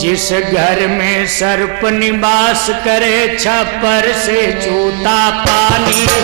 जिस घर में सर्प निवास करे, छप्पर से छूता पानी हो।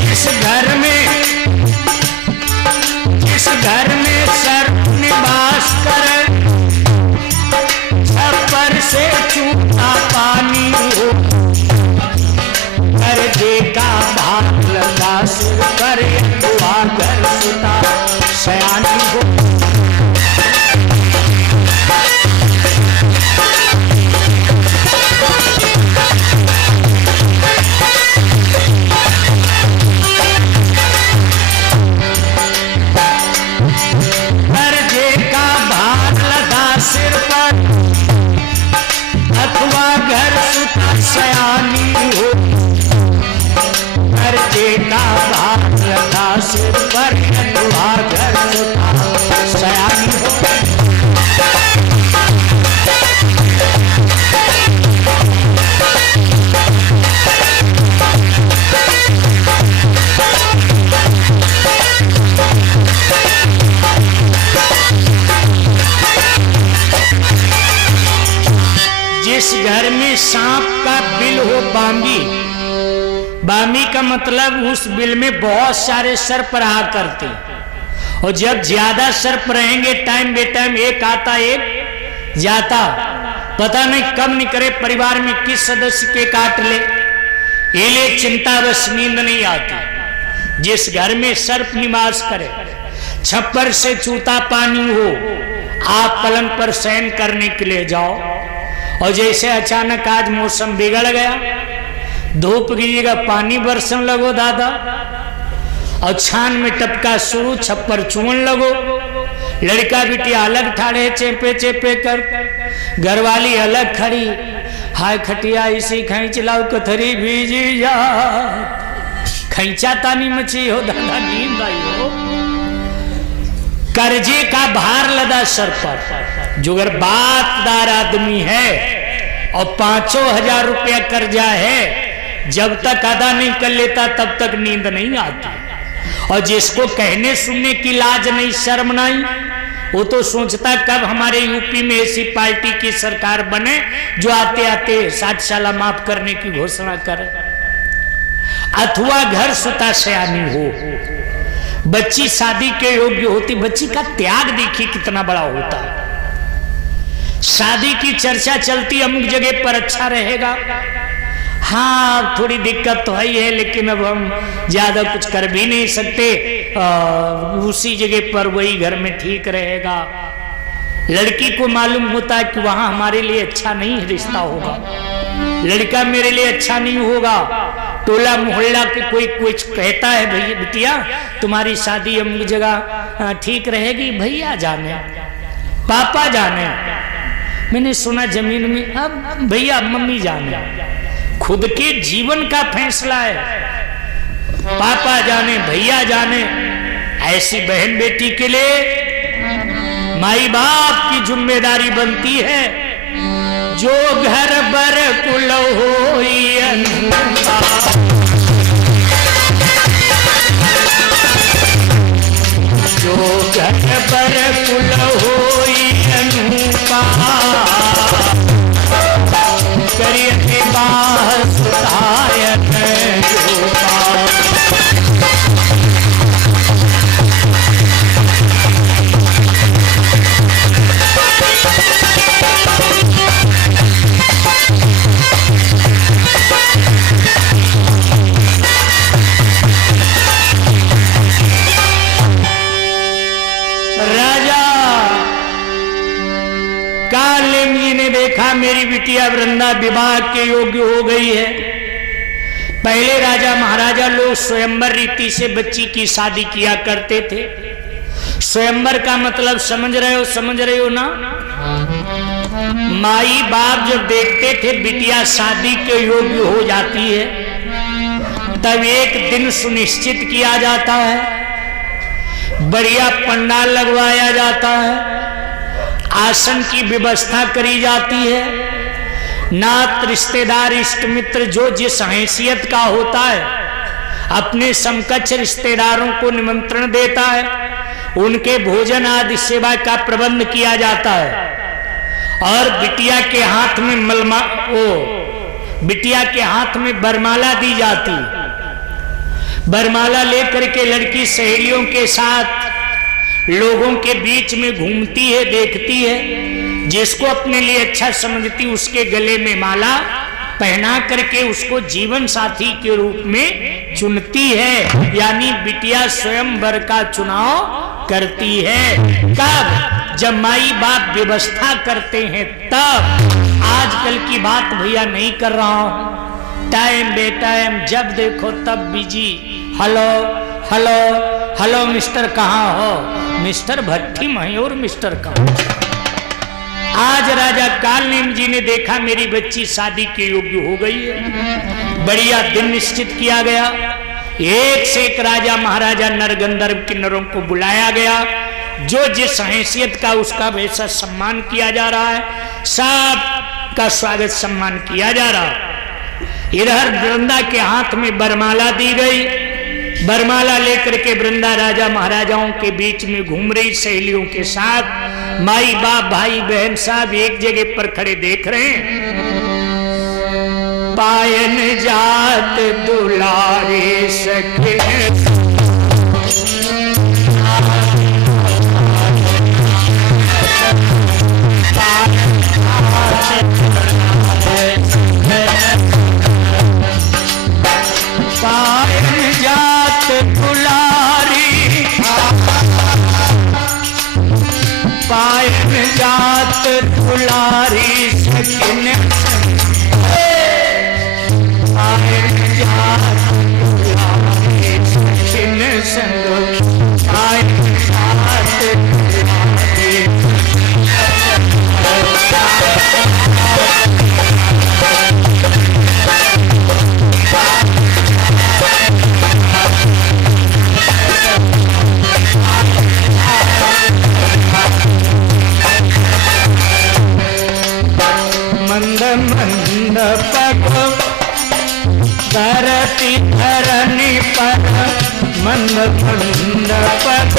जिस घर में सर्प निवास करे, छप्पर से छूता पानी हो। कर्जे का भार लगा सिर करे, हुआ घर सुता सयानी हो। कर्जे का भार लगा सिर पर, अथवा घर सुता सयानी हो। कर्जे का भार लगा सिर पर, अथवा घर सुता सयानी हो। जिस घर में सांप का बिल हो बामी, बामी का मतलब उस बिल में बहुत सारे सर्प रहा करते, और जब ज्यादा सर्प रहेंगे टाइम बे टाइम एक आता एक जाता, पता नहीं कब निकले परिवार में किस सदस्य के काट ले, ये लिए चिंता बस नींद नहीं आती। जिस घर में सर्प निवास करे, छप्पर से छूता पानी हो। आप पलंग पर शयन करने के लिए जाओ, और जैसे अचानक आज मौसम बिगड़ गया, धूप गिरेगा, पानी बरसन लगो दादा, और छान में टपका शुरू, छप्पर चुवन लगो। लड़का बिटिया अलग ठाड़े चेपे चेपे कर, घरवाली अलग खड़ी, हाय खटिया इसी खींच लाओ कथरी भीजी जा। खींचा तानी मची हो दादा, नींद आई हो। कर्जे का भार लदा सर पर, जो अगर बातदार आदमी है और 5,000 रुपया कर्जा है, जब तक अदा नहीं कर लेता तब तक नींद नहीं आती। और जिसको कहने सुनने की लाज नहीं, शर्म नहीं, वो तो सोचता कब हमारे यूपी में ऐसी पार्टी की सरकार बने जो आते आते 60 साल माफ करने की घोषणा करे। अथवा घर सुता सयानी हो। बच्ची शादी के योग्य होती, बच्ची का त्याग देखिए कितना बड़ा होता है। शादी की चर्चा चलती, अमुक जगह पर अच्छा रहेगा, हाँ थोड़ी दिक्कत तो है ही है, लेकिन अब हम ज्यादा कुछ कर भी नहीं सकते, उसी जगह पर वही घर में ठीक रहेगा। लड़की को मालूम होता है कि वहां हमारे लिए अच्छा नहीं रिश्ता होगा, लड़का मेरे लिए अच्छा नहीं होगा। टोला मोहल्ला के कोई कुछ कहता है, भैया बिटिया तुम्हारी शादी अमुक जगह ठीक रहेगी, भैया जाने पापा जाने, मैंने सुना जमीन में, अब भैया मम्मी जाने। खुद के जीवन का फैसला है, पापा जाने भैया जाने। ऐसी बहन बेटी के लिए माई बाप की जिम्मेदारी बनती है, जो घर बर कुल होई अनुपा, जो घर बर कुल होई अनुपा, करियते बाह सुधायन जोपा। ने देखा मेरी बिटिया वृंदा विवाह के योग्य हो गई है। पहले राजा महाराजा लोग स्वयंवर रीति से बच्ची की शादी किया करते थे। स्वयंवर का मतलब समझ रहे हो ना? माई बाप जब देखते थे बिटिया शादी के योग्य हो जाती है, तब एक दिन सुनिश्चित किया जाता है, बढ़िया पंडाल लगवाया जाता है, आसन की व्यवस्था करी जाती है, नात, रिश्तेदार, इष्ट मित्र जो जिस हैसियत का होता है अपने समकक्ष रिश्तेदारों को निमंत्रण देता है, उनके भोजन आदि सेवा का प्रबंध किया जाता है। और बिटिया के हाथ में बिटिया के हाथ में बरमाला दी जाती। बरमाला लेकर के लड़की सहेलियों के साथ लोगों के बीच में घूमती है, देखती है, जिसको अपने लिए अच्छा समझती उसके गले में माला पहना करके उसको जीवन साथी के रूप में चुनती है। यानी बिटिया स्वयं वर का चुनाव करती है। कब? जब माई बाप व्यवस्था करते हैं तब। आजकल की बात भैया नहीं कर रहा हूं, टाइम बे टाइम जब देखो तब busy. Hello hello hello mister कहाँ हो? मिस्टर भट्टी मयूर मिस्टर कहाँ? आज राजा कालनेम जी ने देखा मेरी बच्ची शादी के योग्य हो गई है। बढ़िया दिन निश्चित किया गया। एक से एक राजा महाराजा नर गंधर्व किन्नरों को बुलाया गया। जो जिस हैसियत का उसका वैसा सम्मान किया जा रहा है, सब का स्वागत सम्मान किया जा रहा है। इधर वृंदा के हाथ में बरमाला दी गई। बरमाला लेकर के वृंदा राजा महाराजाओं के बीच में घूम रही सहेलियों के साथ। माई बाप भाई बहन सब एक जगह पर खड़े देख रहे हैं। पायन जात दुलारे सके पायन जात दुलारी, पायन जात दुलारी सकिन, पायन जात दुलारी सकिन संग, पायन जात दुलारी मंद मंद पग धरती धरनी पर, मंद मंद पग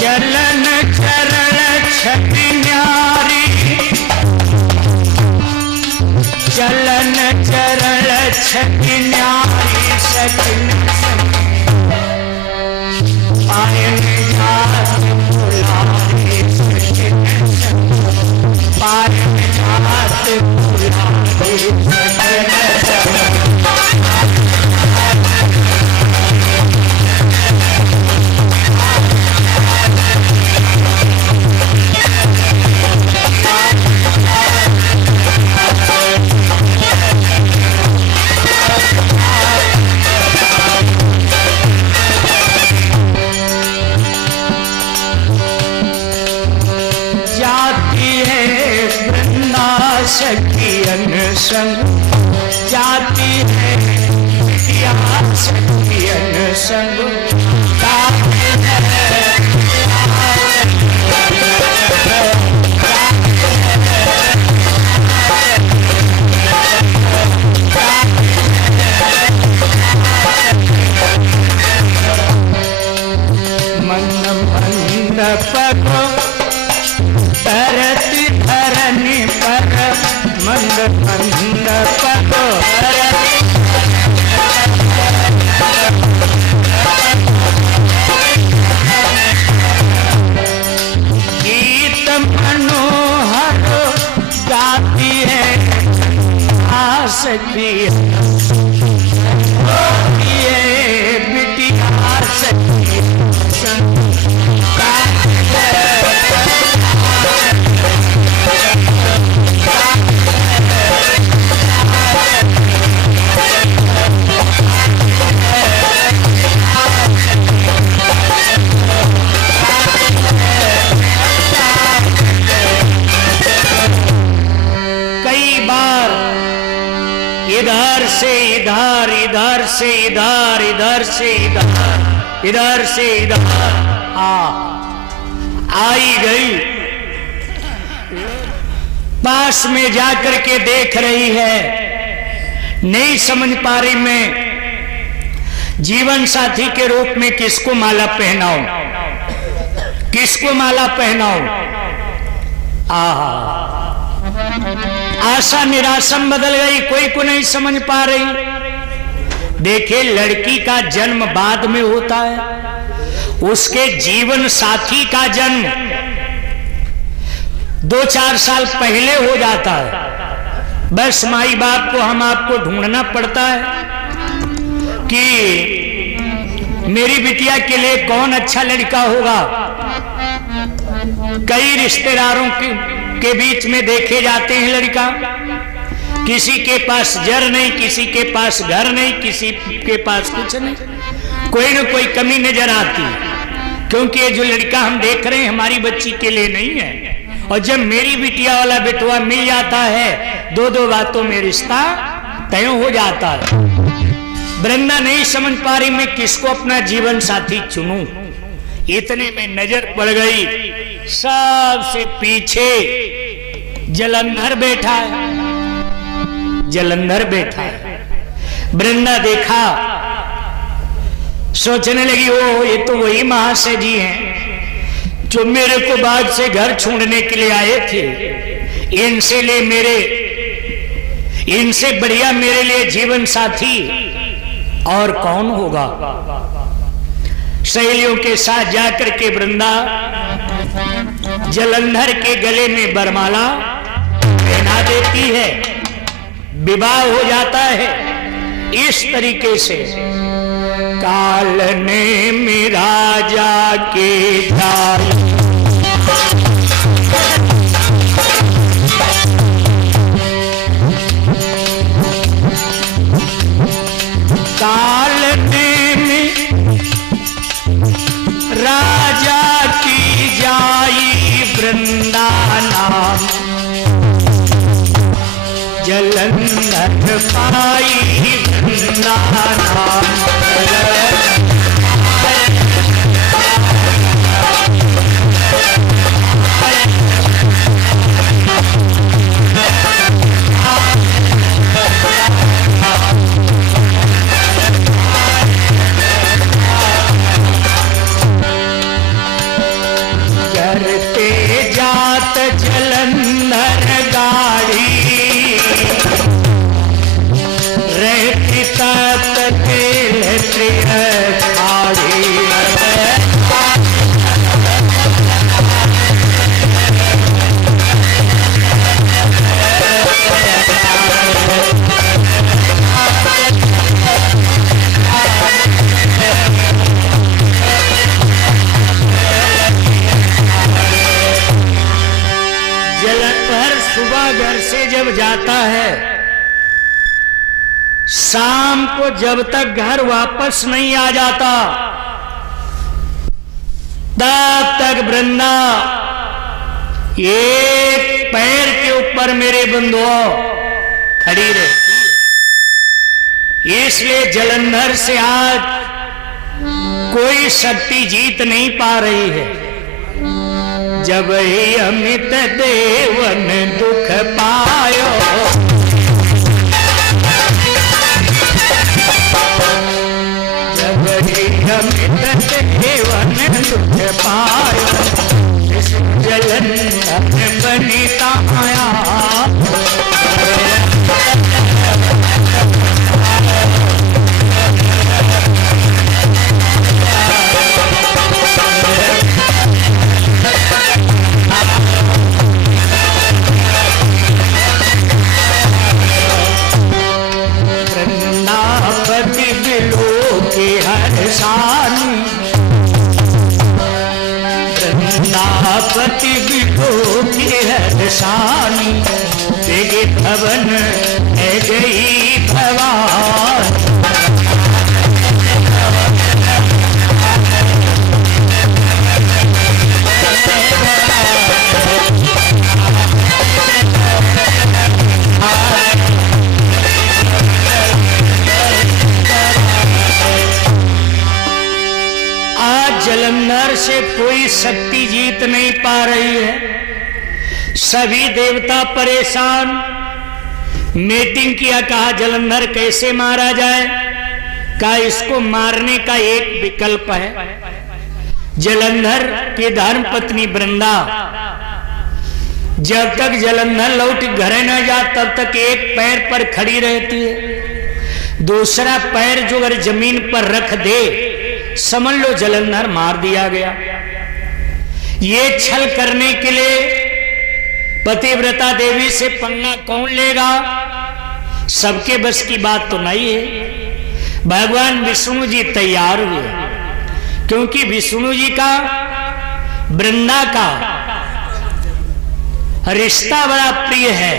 चलन चरण छति न्यारी, चलन चरण छति न्यारी सकिन संग, पायन जात दुलारी सकिन संग, पायन जात दुलारी सकिन संग। सखियन संग जाती है बिटिया, सखियन संग जाती है, मंद मंद पग धरती धरनी पर, मंद मंद पग गीत मनोहर गाती है आस की बिटिया सखी संग। से इधर, इधर से इधर, इधर से इधर आई गई। पास में जाकर के देख रही है, नहीं समझ पा रही मैं जीवन साथी के रूप में किसको माला पहनाऊं, किसको माला पहनाऊं। आशा निराशा बदल गई, कोई को नहीं समझ पा रही। देखिए, लड़की का जन्म बाद में होता है, उसके जीवन साथी का जन्म 2-4 साल पहले हो जाता है। बस माई बाप को हम आपको ढूंढना पड़ता है कि मेरी बिटिया के लिए कौन अच्छा लड़का होगा। कई रिश्तेदारों के बीच में देखे जाते हैं लड़का, किसी के पास जर नहीं, किसी के पास घर नहीं, किसी के पास कुछ नहीं, कोई ना कोई कमी नजर आती है। क्योंकि ये जो लड़का हम देख रहे हैं हमारी बच्ची के लिए नहीं है। और जब मेरी बिटिया वाला बेटवा मिल जाता है, 2-2 बातों में रिश्ता तय हो जाता है। वृंदा नहीं समझ पा रही मैं किसको अपना जीवन साथी चुनूं। इतने में नजर पड़ गई, सबसे पीछे जलंधर बैठा है, जलंधर बैठा है। वृंदा देखा, सोचने लगी ओ ये तो वही महाशय जी हैं जो मेरे को बाग से घर छोड़ने के लिए आए थे। इनसे बढ़िया मेरे लिए जीवन साथी और कौन होगा। सहेलियों के साथ जाकर के वृंदा जलंधर के गले में बरमाला पहना देती है, विवाह हो जाता है। इस तरीके से काल ने मेरा जाके जाई, काल ने राजा की जाई वृंदा नाम, जलंधर पाई वृंदा नाम। जाता है, शाम को जब तक घर वापस नहीं आ जाता तब तक वृंदा एक पैर के ऊपर मेरे बंधुओं खड़ी रहती। इसलिए जलंधर से आज कोई शक्ति जीत नहीं पा रही है। जब ही अमित देवन दुख पायो, जब ही अमित देवन दुख पायो, जलंधर बनिता आया। वृंदापति विठो की हर्षानी, तेगे भवन है गई भवान। जलंधर से कोई शक्ति जीत नहीं पा रही है। सभी देवता परेशान। मीटिंग किया, कहा जलंधर कैसे मारा जाए। कहा इसको मारने का एक विकल्प है। जलंधर की धर्म पत्नी वृंदा जब तक जलंधर लौट घर न जा तब तक एक पैर पर खड़ी रहती है। दूसरा पैर जो अगर जमीन पर रख दे समझ लो जलंधर मार दिया गया। ये छल करने के लिए पतिव्रता देवी से पंगा कौन लेगा? सबके बस की बात तो नहीं है। भगवान विष्णु जी तैयार हुए, क्योंकि विष्णु जी का वृंदा का रिश्ता बड़ा प्रिय है।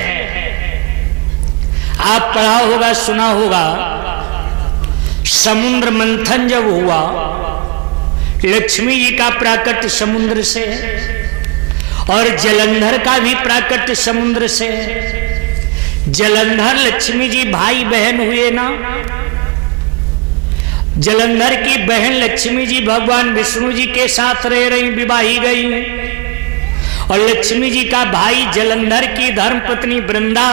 आप पढ़ा होगा, सुना होगा, समुद्र मंथन जब हुआ, लक्ष्मी जी का प्राकट्य समुद्र से है और जलंधर का भी प्राकट्य समुद्र से है। जलंधर लक्ष्मी जी भाई बहन हुए ना। जलंधर की बहन लक्ष्मी जी भगवान विष्णु जी के साथ रह रही, विवाही गई हैं। और लक्ष्मी जी का भाई जलंधर की धर्म पत्नी वृंदा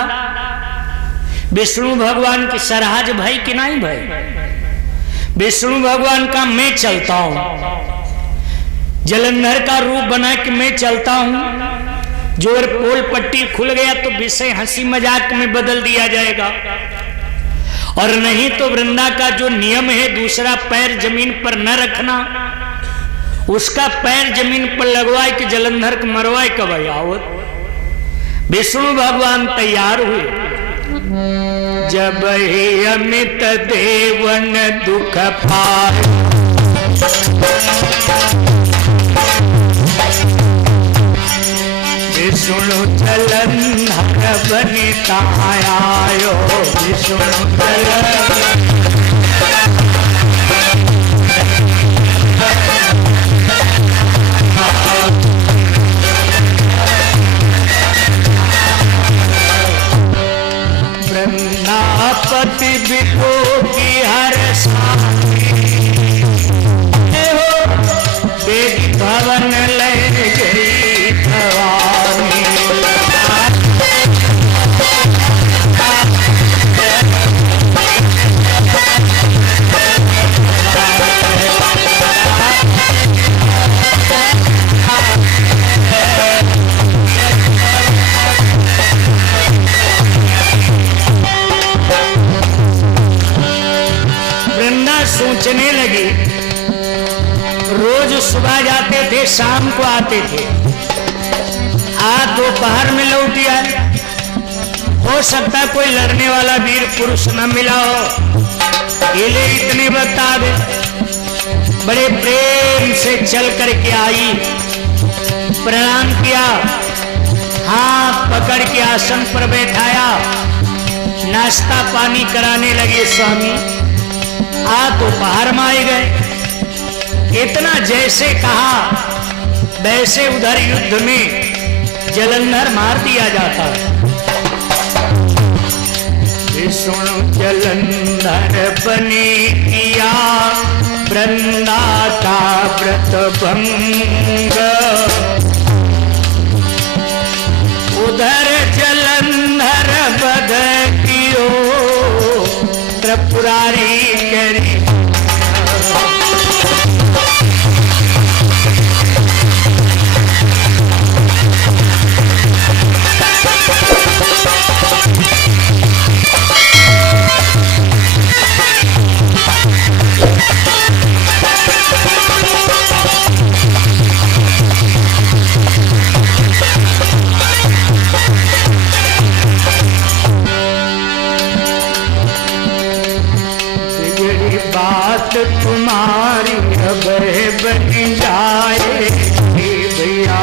विष्णु भगवान की सरहाज भाई कि नहीं भाई? विष्णु भगवान का मैं चलता हूं, जलंधर का रूप बना के मैं चलता हूं। जो पोल पट्टी खुल गया तो विषय हंसी मजाक में बदल दिया जाएगा, और नहीं तो वृंदा का जो नियम है दूसरा पैर जमीन पर न रखना, उसका पैर जमीन पर लगवाए कि जलंधर को मरवाए कब आवत। विष्णु भगवान तैयार हुए। जब ही अमित देवन दुख पाए, विष्णु जलंधर बनिता आयो। विष्णु जलंधर वृंदापति बिलो की हर बेदी भवन ले गई भवानी। सोचने लगी, रोज सुबह जाते थे शाम को आते थे, आज दोपहर में लौट आए। हो सकता कोई लड़ने वाला वीर पुरुष न मिला हो, ये ले इतने बता दे। बड़े प्रेम से चल करके आई, प्रणाम किया, हाथ पकड़ के आसन पर बैठाया, नाश्ता पानी कराने लगे स्वामी। दोपहर में आए गए। इतना जैसे कहा वैसे उधर युद्ध में जलंधर मार दिया जाता। विष्णु जलंधर बने किया वृंदा का व्रत भंग। उधर जलंधर बध कियो त्रिपुरारी करी। बात तुम्हारी अब बन जाए भैया।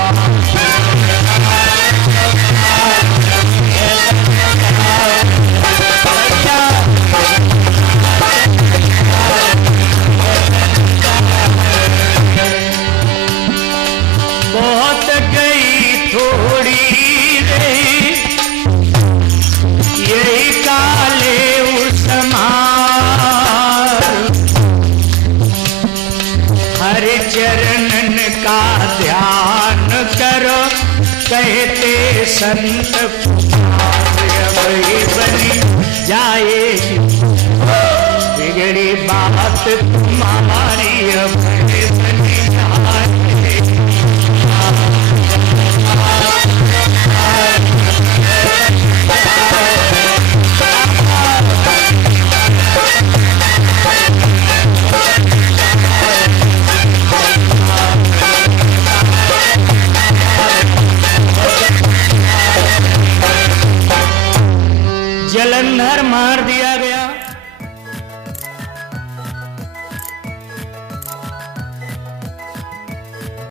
बहुत गई थोड़ी रही यही काले उस हरि चरणन का ध्यान करो, कहते संत पुकार वही बनी जाएगी, बिगड़ी बात तुम्हारी अब बनी जाएगी। जलंधर मार दी